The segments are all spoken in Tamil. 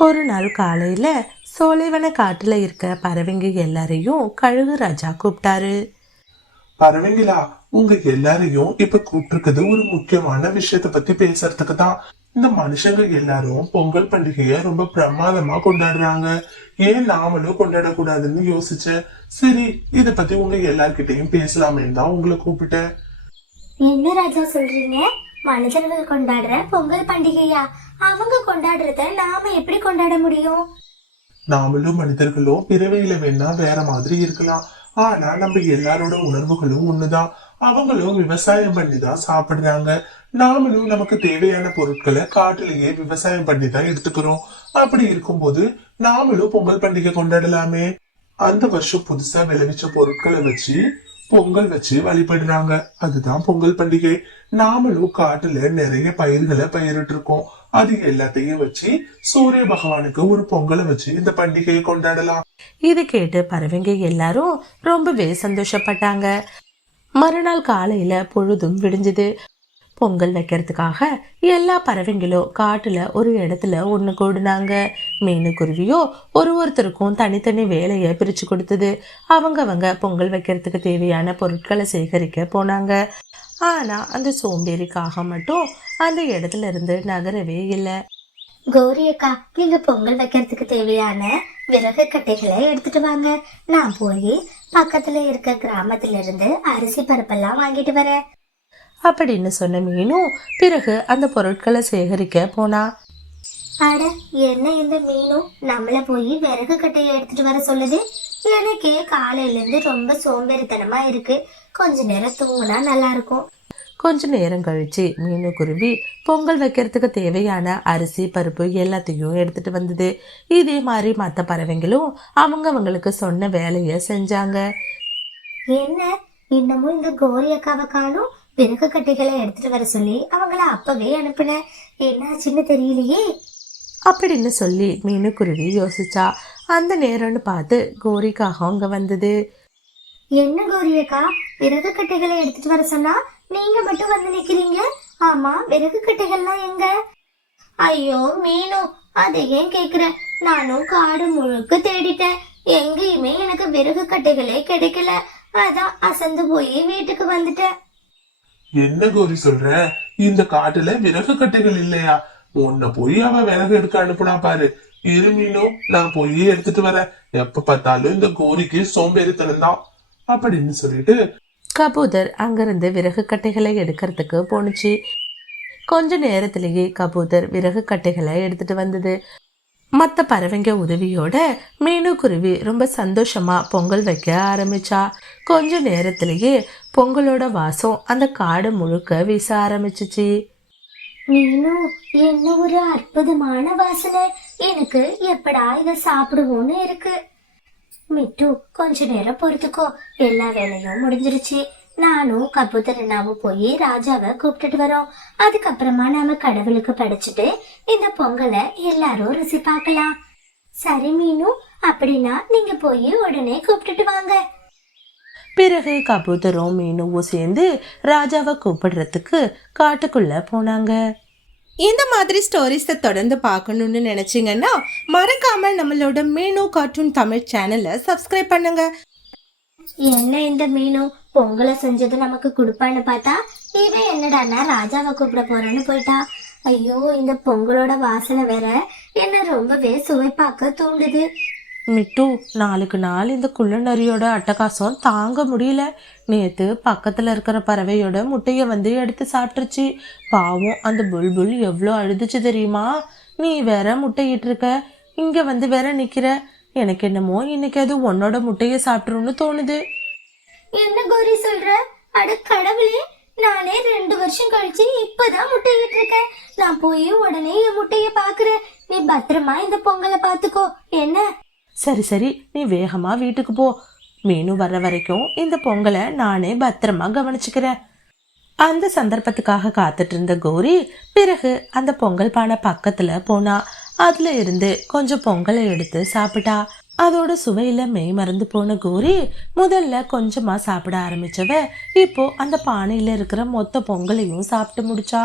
ஒரு நாள் காலையில சோலைவன காட்டுல இருக்க பறவைங்க எல்லாரையும் கழுகு ராஜா கூப்பிட்டாரு. பரவாயில்ல, உங்க எல்லாரையும் இப்ப கூப்பிட்டுருக்குது ஒரு முக்கியமான விஷயத்த பத்தி பேசுறதுக்கு தான். இந்த மனுஷங்க எல்லாரும் பொங்கல் பண்டிகைய ரொம்ப பிரமாதமா கொண்டாடுறாங்க. ஏன் நாமளும் கொண்டாடக்கூடாதுன்னு யோசிச்சேன். சரி, இத பத்தி உங்க எல்லார்கிட்டயும் பேசலாமேன்னு தான் உங்களை கூப்பிட்டேன். என்ன ராஜா சொல்றீங்க? மனிதர்கள் கொண்டாடுற பொங்கல் பண்டிகையா? அவங்க கொண்டாடுறத நாம எப்படி கொண்டாட முடியும்? நாமளும் மனிதர்களும் பிறவையில வேணா வேற மாதிரி இருக்கலாம். ஆனா நம்ம எல்லாரோட உணர்வுகளும் ஒண்ணுதான். அவங்களும் விவசாயம் பண்ணி தான் சாப்பிடுறாங்க. நாமளும் நமக்கு தேவையான பொருட்களை காட்டிலேயே விவசாயம் பண்ணி தான் எடுத்துக்கிறோம். அப்படி இருக்கும்போது நாமளும் பொங்கல் பண்டிகை கொண்டாடலாமே. அந்த வருஷம் புதுசா விளைவிச்ச பொருட்களை வச்சு பொங்கல் வச்சு வழிபடுறாங்க. அதுதான் பொங்கல் பண்டிகை. நாமளும் காட்டுல நிறைய பயிர்களை பயிரிட்டு இருக்கோம். அது எல்லாத்தையும் வச்சு சூரிய பகவானுக்கு ஒரு பொங்கலை வச்சு இந்த பண்டிகையை கொண்டாடலாம். இது கேட்டு பறவைங்க எல்லாரும் ரொம்பவே சந்தோஷப்பட்டாங்க. மறுநாள் காலையில பொழுதும் விடிஞ்சது. பொங்கல் வைக்கிறதுக்காக எல்லா பறவைங்களும் காட்டுல ஒரு இடத்துல ஒண்ணு கூடுனாங்க. மீனுக்குருவியோ ஒருத்தருக்கும் தனித்தனி வேலையை பிரிச்சு கொடுத்தது. அவங்க பொங்கல் வைக்கிறதுக்கு தேவையான பொருட்களை சேகரிக்க போனாங்க. ஆனா அந்த சோம்பேறிக்காக மட்டும் அந்த இடத்துல இருந்து நகரவே இல்லை. கௌரி அக்கா, நீங்க பொங்கல் வைக்கிறதுக்கு தேவையான விறகு கட்டைகளை எடுத்துட்டு வாங்க. நான் போய் பக்கத்துல இருக்க கிராமத்துல இருந்து அரிசி பருப்பெல்லாம் வாங்கிட்டு வரேன் அப்படின்னு சொன்ன மீனும் பிறகு அந்த பொருட்களை சேகரிக்க போனா. அட, என்ன இந்த மீனும் நம்மள போய் விறகு கட்டையை எடுத்துட்டு வர சொல்லுது? எனக்கே காலையில இருந்து ரொம்ப சோம்பேறித்தனமா இருக்கு. கொஞ்ச நேரம் தூங்கினா நல்லா இருக்கும். கொஞ்ச நேரம் கழிச்சு மீனுக்குருவி பொங்கல் வைக்கிறதுக்கு தேவையான அரிசி பருப்பு எல்லாத்தையும் எடுத்துட்டு வந்தது. இதே மாதிரி மற்ற பறவைங்களும் அவங்களுக்கு சொன்ன வேலைய செஞ்சாங்க. என்ன, இன்னமும் இந்த கௌரி அக்காவை காணும்? விறகு கட்டைகளை எடுத்துட்டு வர சொல்லி அவங்கள அப்பவே அனுப்புன, என்னாச்சுன்னு தெரியலையே அப்படின்னு சொல்லி மீனுக்குருவி யோசிச்சா. அந்த நேரம்னு பார்த்து கோரிக்காக அங்க வந்தது. என்ன கௌரி அக்கா, விறகு கட்டைகளை எடுத்துட்டு வர சொன்னா நீங்க மட்டும் வந்து நிக்கிறீங்க? ஆமா, விறகு கட்டைகள்லாம் எங்க? ஐயோ மீனு, அதை ஏன் கேக்குற? நானும் காடு முழுக்க தேடிட்டேன். எங்கேயுமே எனக்கு விறகு கட்டைகளே கிடைக்கல. அதான் அசந்து போய் வீட்டுக்கு வந்துட்டேன். என்ன கோரி சொல்ற? இந்த காட்டுல விறகு கட்டைகள் இல்லையா? உன்னை போய் அவ விறகு எடுக்க அனுப்புனா பாரு. இரு மீனும், நான் போய் எடுத்துட்டு வரேன். எப்ப பார்த்தாலும் இந்த கோரிக்கு சோம்பேறித்தனம் தான் அப்படின்னு சொல்லிட்டு கபூதர் அங்கிருந்து விறகு கட்டைகளை எடுக்கிறதுக்கு போனுச்சு. கொஞ்ச நேரத்திலேயே கபூதர் விறகு கட்டைகளை எடுத்துட்டு வந்தது. மற்ற பறவைங்க உதவியோட மீனுக்குருவி ரொம்ப சந்தோஷமா பொங்கல் வைக்க ஆரம்பிச்சா. கொஞ்ச நேரத்திலேயே பொங்கலோட வாசம் அந்த காடு முழுக்க வீச ஆரம்பிச்சிச்சு. மீனு, என்ன ஒரு அற்புதமான வாசனை! எனக்கு எப்படா இதை சாப்பிடுவோன்னு இருக்கு. மிட்டு, கொஞ்ச நேரம் பொறுத்துக்கோ, எல்லா வேலையும் முடிஞ்சிருச்சு. நானும் கபூதரனாவும் போய் ராஜாவை கூப்பிட்டுட்டு வரோம். அதுக்கப்புறமா நாம கடவுளுக்கு படைச்சிட்டு இந்த பொங்கலை எல்லாரும் ருசி பார்க்கலாம். சரி மீனு, அப்படின்னா நீங்க போய் உடனே கூப்பிட்டுட்டு வாங்க. பிறகு கபூதரும் மீனுவும் சேர்ந்து ராஜாவை கூப்பிடுறதுக்கு காட்டுக்குள்ள போனாங்க. இந்த மாதிரி ஸ்டோரிஸை தொடர்ந்து பார்க்கணும்னு நினைச்சீங்கன்னா மறக்காம நம்மளோட மீனு கார்ட்டூன் தமிழ் சேனலை சப்ஸ்கிரைப் பண்ணுங்க. என்ன இந்த மீனு, பொங்கலை செஞ்சது நமக்கு கொடுப்பான்னு பார்த்தா இவன் என்னடான்னா ராஜாவை கூப்பிட போறேன்னு போயிட்டா. ஐயோ, இந்த பொங்கலோட வாசனை வேற என்ன ரொம்பவே சுவைப்பாக்க தூண்டுது. மிட்டு, நாளுக்கு நாள் இந்த குள்ளநரியோட அட்டகாசம் தாங்க முடியல. நேத்து பக்கத்துல இருக்கிற பறவையோட முட்டைய வந்து எடுத்து சாப்பிட்டுருச்சு. பாவம், அந்த புல்புல் எவ்வளோ அழுதுச்சு தெரியுமா? நீ வேற முட்டையிட்டு இருக்க, இங்க வந்து வேற நிக்கிற. எனக்கு என்னமோ இன்னைக்கு அது உன்னோட முட்டைய சாப்பிட்டுருன்னு தோணுது. என்ன கௌரி சொல்ற? அட கடவுளே, நானே 2 வருஷம் கழிச்சு இப்பதான் முட்டையிட்டு இருக்கேன். நான் போய் உடனே என் முட்டைய பாக்குறேன். நீ பத்திரமா இந்த பொங்கலை பாத்துக்கோ என்ன? சரி சரி, நீ வேகமா வீட்டுக்கு போ. மீனு வர்ற வரைக்கும் இந்த பொங்கலை நானே பத்திரமா கவனிச்சுக்கிறேன். அந்த சந்தர்ப்பத்துக்காக காத்துட்டு இருந்த கௌரி பிறகு அந்த பொங்கல் பானை பக்கத்துல போனா. அதுல இருந்து கொஞ்சம் பொங்கலை எடுத்து சாப்பிட்டா. அதோட சுவையில மெய் மறந்து போன கௌரி முதல்ல கொஞ்சமா சாப்பிட ஆரம்பிச்சவ இப்போ அந்த பானையில இருக்கிற மொத்த பொங்கலையும் சாப்பிட்டு முடிச்சா.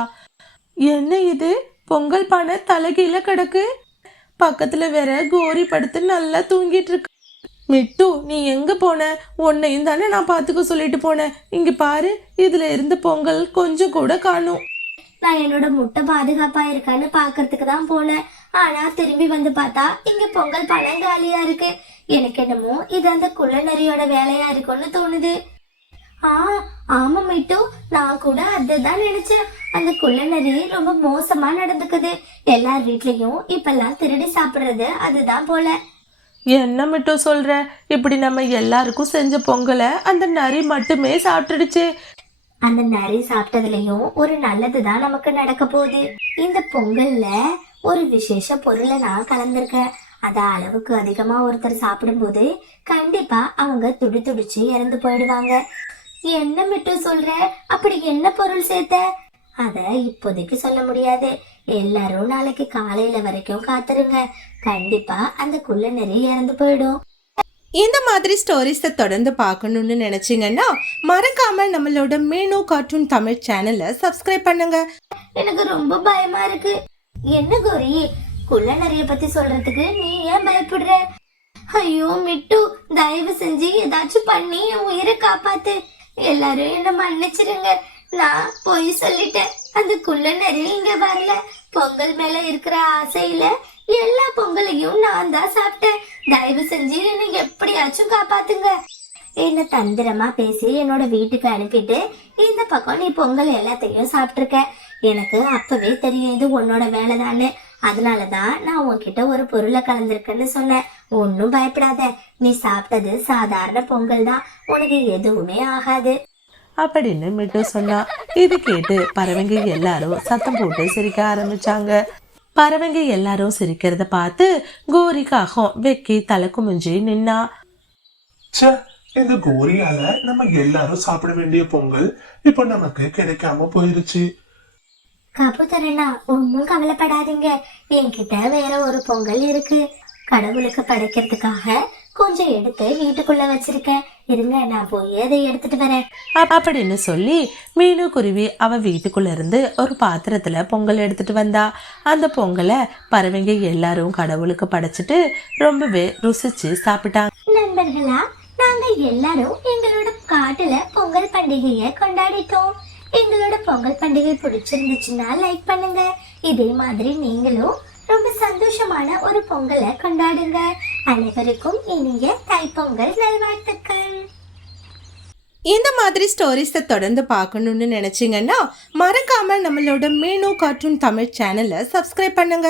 என்ன இது, பொங்கல் பானை தலைகீழ கிடக்கு? பக்கத்துல வேற கோரி படுத்து நல்லா தூங்கிட்டு இருக்கு. மிட்டு, நீ எங்க போன? உன்னையும் தானே நான் பாத்துக்க சொல்லிட்டு போனேன். இங்க பாரு, இதுல இருந்த பொங்கல் கொஞ்சம் கூட காணும். நான் என்னோட முட்டை பாதுகாப்பா இருக்கான்னு பாக்குறதுக்கு தான் போனேன். ஆனா திரும்பி வந்து பார்த்தா இங்க பொங்கல் பணம் காலியா இருக்கு. எனக்கு என்னமோ இது அந்த குள்ளநரியோட வேலையா இருக்கும்னு தோணுது. ஆமா மிட்டு, நான் கூட அதுதான் நினைச்சேன். அந்த குள்ளநரி ரொம்ப மோசமா நடந்துக்குது. எல்லார் வீட்லயும் இப்பெல்லாம் திருடி சாப்பிடுறது அதுதான் போல. என்ன மிட்டு சொல்ற? இப்படி நம்ம எல்லாருக்கும் செஞ்ச பொங்கலை அந்த நரி மட்டுமே சாப்பிட்டுடுச்சே. அந்த நரி சாப்பிட்டதுலயும் ஒரு நல்லதுதான் நமக்கு நடக்க போகுது. இந்த பொங்கல்ல ஒரு விசேஷ பொருளை நான் கலந்திருக்கேன். அத அளவுக்கு அதிகமா ஒருத்தர் சாப்பிடும்போது கண்டிப்பா அவங்க துடிச்சு இறந்து போயிடுவாங்க. என்ன மட்டும் சொல்ற? அப்படி என்ன பொருள் சேர்த்த? அத இப்போதைக்கு சொல்ல முடியாது. எல்லாரும் நாளைக்கு காலையில வரைக்கும் காத்துருங்க. கண்டிப்பா அந்த குள்ளநரி இறந்து போயிடும். இந்த மாதிரி ஸ்டோரிஸை தொடர்ந்து பார்க்கணுன்னு நினைச்சீங்கன்னா மறக்காம நம்மளோட மீனு கார்ட்டூன் தமிழ் சேனலை சப்ஸ்கிரைப் பண்ணுங்க. எனக்கு ரொம்ப பயமா இருக்கு. என்ன கோரி, குள்ளநரிய பத்தி சொல்றதுக்கு நீ ஏன் பயப்படுற? ஐயோ மிட்டு, தயவு செஞ்சு ஏதாச்சும் பண்ணி என் உயிரை காப்பாத்து. எல்லாரும் என்ன மன்னிச்சிருங்க. நான் போய் சொல்லிட்டேன். அந்த குள்ளநரி இங்க வரல. பொங்கல் மேல இருக்கிற ஆசையில எல்லா பொங்கலையும் நான் தான் சாப்பிட்டேன். தயவு செஞ்சு என்னை எப்படியாச்சும் காப்பாத்துங்க. என்ன தந்திரமா பேசி என்னோட வீட்டுக்கு அனுப்பிட்டு இந்த பக்கம் நீ பொங்கல் எல்லாத்தையும் சாப்பிட்டுருக்க. எனக்கு அப்பவே தெரியும் இது உன்னோட வேலைதான்னு. அதனாலதான் நான் உன்கிட்ட ஒரு பொருளை கலந்திருக்கேன்னு சொன்னேன். ஒன்னும் பயப்படாத. நீ சாப்பிட்டது சாதாரண பொங்கல் தான். உனக்கு எதுவுமே ஆகாது அப்படின்னு மிட்டு சொன்னா. இது கேட்டு பறவைங்க எல்லாரும் சத்தம் போட்டு சிரிக்க ஆரம்பிச்சாங்க. பறவைங்க எல்லாரும் சிரிக்கிறத பார்த்து கோரிக்காகம் வெக்கி தலை குமிஞ்சு நின்னா. ச்சே, இந்த கோரியால நம்ம எல்லாரும் சாப்பிட வேண்டிய பொங்கல் இப்போ நமக்கு கிடைக்காம போயிருச்சு. கபுதரண்ணா, ஒன்னும் கவலைப்படாதீங்க. என்கிட்ட வேற ஒரு பொங்கல் இருக்கு. கடவுளுக்கு படைக்கிறதுக்காக கொஞ்சம் எடுத்து வீட்டுக்குள்ள வச்சிருக்கேன். இருங்க, நான் போய் அதை எடுத்துட்டு வரேன் அப்படின்னு சொல்லி மீனு குருவி அவ வீட்டுக்குள்ள இருந்து ஒரு பாத்திரத்துல பொங்கல் எடுத்துட்டு வந்தா. அந்த பொங்கலை பறவைங்க எல்லாரும் கடவுளுக்கு படைச்சிட்டு ரொம்பவே ருசிச்சு சாப்பிட்டாங்க. நண்பர்களா, நாங்க எல்லாரும் எங்களோட காட்டுல பொங்கல் பண்டிகையை கொண்டாடிட்டோம். எங்களோட பொங்கல் பண்டிகை பிடிச்சிருந்துச்சுன்னா லைக் பண்ணுங்க. இதே மாதிரி நீங்களும் ரொம்ப சந்தோஷமான ஒரு பொங்கலை கொண்டாடுங்க. அனைவருக்கும் இனிய தைப்பொங்கல் நல்வாழ்த்துக்கள். இந்த மாதிரி ஸ்டோரிஸை தொடர்ந்து பார்க்கணுன்னு நினைச்சீங்கன்னா மறக்காம நம்மளோட மீனு கார்ட்டூன் தமிழ் சேனலை சப்ஸ்கிரைப் பண்ணுங்க.